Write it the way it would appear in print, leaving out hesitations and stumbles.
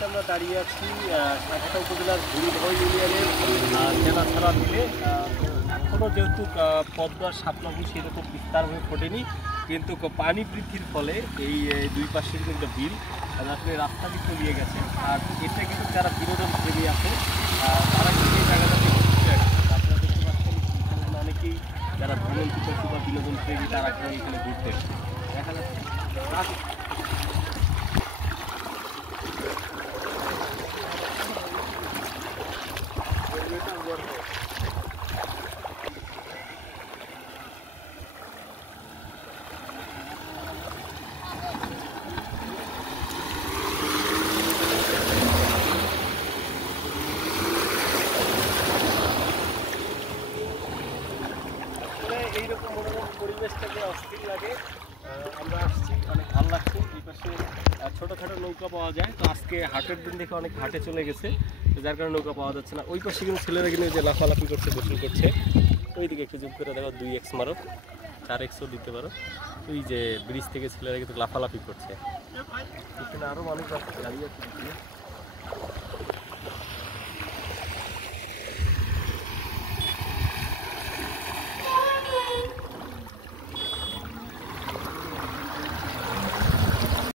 মুহূর্তে আমরা দাঁড়িয়ে আছি সাতক্ষীরা উপজেলার বুড়িধর ইউনিয়নের জেলাছড়া মিলে। এখনও যেহেতু পদ্মার শাপলাগুলো সেরকম বিস্তার হয়ে ফোটেনি, কিন্তু পানি বৃদ্ধির ফলে এই দুই পাশে কিন্তু বিল আসলে রাস্তা দিয়ে তলিয়ে গেছে। আর এটা কিন্তু যারা বিনোদন প্রেমী আছে তারা কিন্তু এই জায়গাটাতে ঘুরতে আসছে। আপনারা দেখতে পাচ্ছেন অনেকেই যারা ভ্রমণ পিপাসু বা বিনোদন প্রেমী তারা কিন্তু এখানে ঘুরতে এসছে। দেখা যাচ্ছে এইরকম মনোরম পরিবেশটাকে অস্থির লাগে। আমরা আসছি, অনেক ভালো লাগছে। এই পাশে ছোটোখাটো নৌকা পাওয়া যায়, তো আজকে হাটের দিন দেখে অনেক হাটে চলে গেছে, তো যার কারণে নৌকা পাওয়া যাচ্ছে না। ওই পাশে কিন্তু ছেলেরা কিন্তু যে লাফালাফি করছে, গোসল করছে। ওই দিকে একটু জুম করে দেখো, 2x মারো, 4xও দিতে পারো। ওই যে ব্রিজ থেকে ছেলেরা কিন্তু লাফালাফি করছে। এখানে আরও মানুষ আছে, দাঁড়িয়ে আছে।